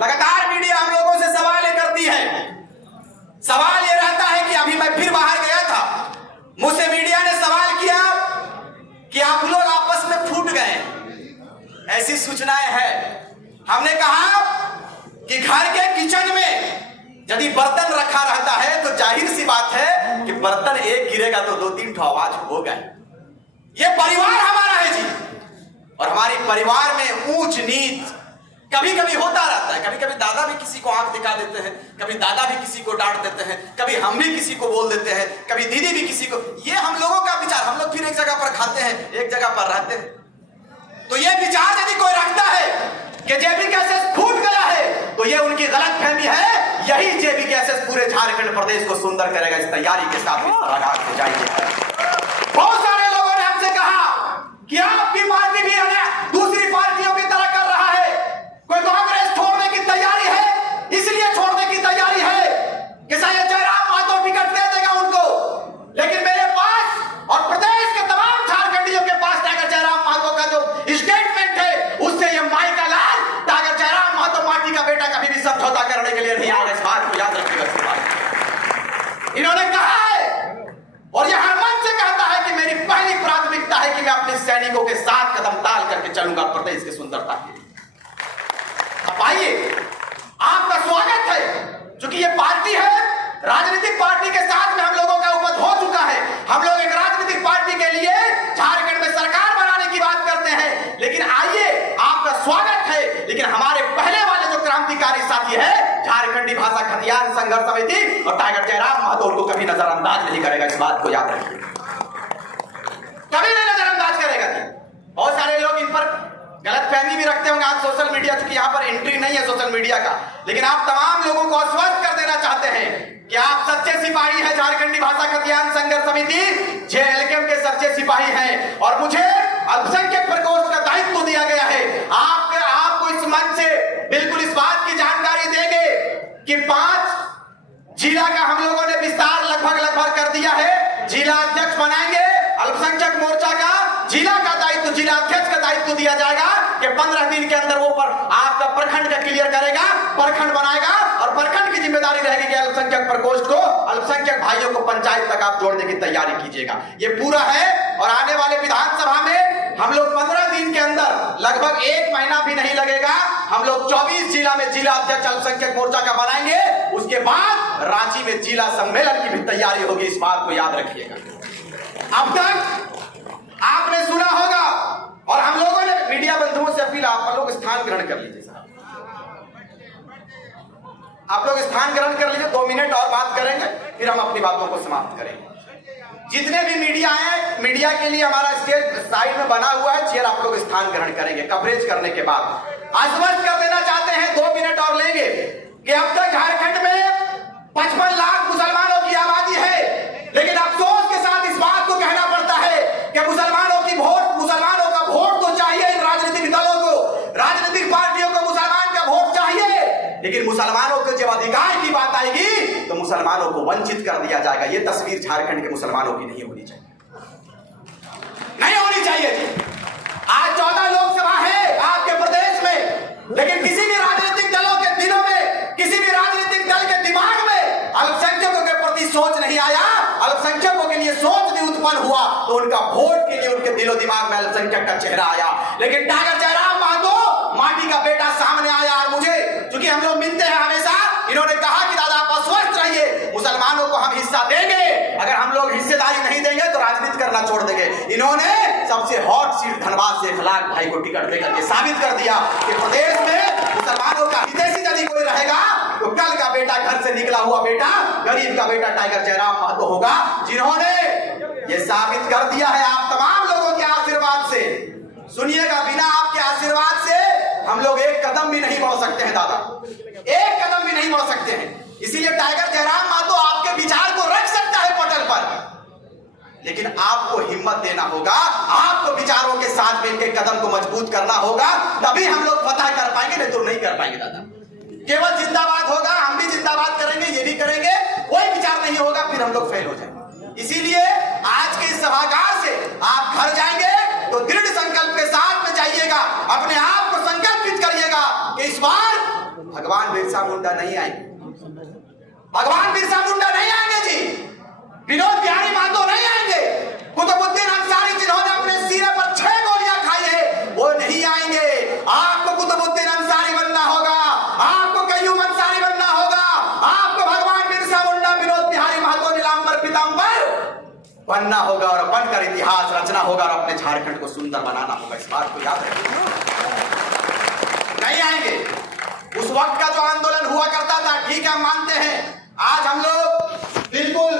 लगातार मीडिया हम लोगों से सवाल ये करती है, सवाल ये रहता है कि अभी मैं फिर बाहर गया था, मुझसे मीडिया ने सवाल किया कि आप लोग आपस में फूट गए, ऐसी सूचनाएं हैं। हमने कहा कि घर के किचन में यदि बर्तन रखा रहता है तो जाहिर सी बात है कि बर्तन एक गिरेगा तो 2-3 ठो आवाज होगा। ये परिवार हमारा है जी, और हमारे परिवार में ऊंच नीच कभी कभी होता रहता है। कभी कभी दादा भी किसी को आंख दिखा देते हैं, कभी दादा भी किसी को डांट देते हैं, कभी हम भी किसी को बोल देते हैं, कभी दीदी भी किसी को। ये हम लोगों का विचार, हम लोग फिर एक जगह पर खाते हैं, एक जगह पर रहते हैं। तो ये विचार यदि कोई रखता है कि जेबी कैसेस फूट गया है तो ये उनकी गलतफहमी है। यही जेबी कैसेस पूरे झारखंड प्रदेश को सुंदर करेगा। इस तैयारी के साथ इस सभागार से जाइए। बहुत सारे लोगों ने हमसे कहा कि आपकी पार्टी भी दूसरी पार्टियों की तरह कर रहा है, कोई कांग्रेस छोड़ने की तैयारी है, इसलिए छोड़ने की तैयारी है कि शायद जयराम महतो टिकट दे देगा उनको। लेकिन मेरे पास और प्रदेश के तमाम झारखंडियों के पास टाइगर जयराम महतो का जो स्टेटमेंट है उससे ये माइका लाल टाइगर जयराम महतो पार्टी का बेटा कभी भी समझौता करने के लिए नहीं आएगा। इस बात को याद रखिएगा। इन्होंने कहा है और यह हर मन से कहता है कि मेरी पहली प्राथमिकता है कि मैं अपने सैनिकों के साथ कदम ताल करके चलूंगा प्रदेश की सुंदरता के लिए। अब आइए, आपका स्वागत है। क्योंकि ये पार्टी है, राजनीतिक पार्टी के साथ में हम लोगों का उपज हो चुका है। हम लोग एक राजनीतिक पार्टी के लिए झारखंड में सरकार बनाने की बात करते हैं। लेकिन आइए, आपका स्वागत है। लेकिन हमारे पहले वाले जो क्रांतिकारी साथी है, झारखंडी भाषा खतियान संघर्ष समिति और टाइगर जयराम महतो को कभी नजरअंदाज नहीं करेगा। इस बात को याद रखिए, कभी नहीं नजरअंदाज करेगा। बहुत सारे लोग इन पर गलतफहमी भी रखते होंगे। आज सोशल मीडिया, चूंकि यहाँ पर एंट्री नहीं है सोशल मीडिया का, लेकिन आप तमाम लोगों को आश्वस्त कर देना चाहते हैं कि आप सच्चे सिपाही हैं। झारखंडी भाषा खतियान संघर्ष समिति जेएलकेएम के सच्चे सिपाही हैं और मुझे अल्पसंख्यक प्रकोष्ठ का दायित्व दिया गया है। आपको इस मंच से बिल्कुल इस बात की जानकारी देंगे कि 5 जिला का हम लोगों ने विस्तार लगभग कर दिया है। जिला अध्यक्ष बनाएंगे, अल्पसंख्यक मोर्चा का जिला का दायित्व, जिला अध्यक्ष का दायित्व दिया जाएगा कि 15 दिन के अंदर वो पर आपका प्रखंड का क्लियर करेगा, प्रखंड बनाएगा और प्रखंड की जिम्मेदारी रहेगी कि अल्पसंख्यक प्रकोष्ठ को, अल्पसंख्यक भाइयों को पंचायत तक आप जोड़ने की तैयारी कीजिएगा। ये पूरा है। और आने वाले विधानसभा में हम लोग 15 दिन के अंदर, लगभग 1 महीना भी नहीं लगेगा, हम लोग 24 जिला में जिला अध्यक्ष अल्पसंख्यक मोर्चा का बनाएंगे। उसके बाद रांची में जिला सम्मेलन की भी तैयारी होगी। इस बात को याद रखिएगा। अब तक आपने सुना होगा और हम लोगों ने मीडिया बंधुओं से अपील, आप लोग स्थान ग्रहण कर लीजिए। साहब, आप लोग स्थान ग्रहण कर लीजिए। 2 मिनट और बात करेंगे, फिर हम अपनी बातों को समाप्त करेंगे। जितने भी मीडिया हैं, मीडिया के लिए हमारा स्टेज साइड में बना हुआ है, चेयर आप लोग स्थान ग्रहण करेंगे। कवरेज करने के बाद आश्वस्त कर देना चाहते हैं, 2 मिनट और लेंगे कि अब तक झारखंड में 55 लाख मुसलमानों की आबादी है। लेकिन अफसोस के साथ इस बात को कहना पड़ता है कि मुसलमानों का वोट तो चाहिए इन राजनीतिक दलों को, राजनीतिक पार्टियों को मुसलमान का वोट चाहिए। लेकिन मुसलमानों के जब अधिकार की बात आएगी तो मुसलमानों को वंचित कर दिया जाएगा। ये तस्वीर झारखंड के मुसलमानों की नहीं होनी चाहिए, नहीं होनी चाहिए जी। आज 14 लोकसभा है आपके प्रदेश में, लेकिन किसी भी राजनीतिक दलों के दिलों में, किसी भी राजनीतिक दल के दिमाग में अल्पसंख्यकों के प्रति सोच नहीं आया। अल्पसंख्यकों के लिए सोच नहीं उत्पन्न हुआ तो उनका वोट के लिए उनके दिलो दिमाग में अल्पसंख्यक का चेहरा आया। लेकिन टाइगर जयराम महतो माटी का बेटा सामने आया। और मुझे, चूंकि हम लोग मिलते हैं हमेशा, इन्होंने कहा कि दादा आप स्वस्थ रहिए, मुसलमानों को हम हिस्सा देंगे। अगर हम लोग हिस्सेदारी नहीं देंगे तो राजनीति करना छोड़ देंगे। इन्होंने सबसे हॉट सीट धनबाद से 1 लाख भाई को टिकट देकर के साबित कर दिया कि प्रदेश में मुसलमानों का हितैषी यदि कोई रहेगा तो कल का बेटा, घर से निकला हुआ बेटा, गरीब का बेटा टाइगर जयराम महतो होगा। जिन्होंने ये साबित कर दिया है आप तमाम लोगों के आशीर्वाद से। सुनिएगा, बिना आपके आशीर्वाद से हम लोग एक कदम भी नहीं बढ़ सकते हैं दादा, एक कदम भी नहीं बढ़ सकते हैं। इसीलिए टाइगर जयराम महतो आपके विचार को रख सकता है पटल पर, लेकिन आपको हिम्मत देना होगा, आपको विचारों के साथ मिलकर कदम को मजबूत करना होगा, तभी हम लोग फतह कर पाएंगे, नहीं तो नहीं कर पाएंगे दादा। केवल जिंदाबाद होगा, हम भी जिंदाबाद करेंगे, ये भी करेंगे, कोई विचार नहीं होगा, फिर हम लोग फेल हो जाएंगे। इसीलिए आज के इस सभागार से आप घर जाएंगे तो दृढ़ संकल्प के साथ में जाइएगा, अपने आप को संकल्पित करिएगा कि इस बार भगवान बिरसा मुंडा नहीं आएंगे, भगवान बिरसा मुंडा नहीं आएंगे जी, विनोद बिहारी महतो नहीं आएंगे, कुतुबुद्दीन अंसारी जिन्होंने अपने सीने पर 6 गोलियां खाई है वो नहीं आएंगे। आपको कुतुबुद्दीन अंसारी बनना होगा, आपको कय्यूम अंसारी बनना होगा, आपको भगवान बिरसा मुंडा, विनोद बिहारी महतो, नीलांबर पीतांबर बनना होगा और बनकर इतिहास रचना होगा और अपने झारखंड को सुंदर बनाना होगा। इस बात को याद रखिए, नहीं आएंगे। उस वक्त का जो आंदोलन हुआ करता था, ठीक है, हम मानते हैं, आज हम लोग बिल्कुल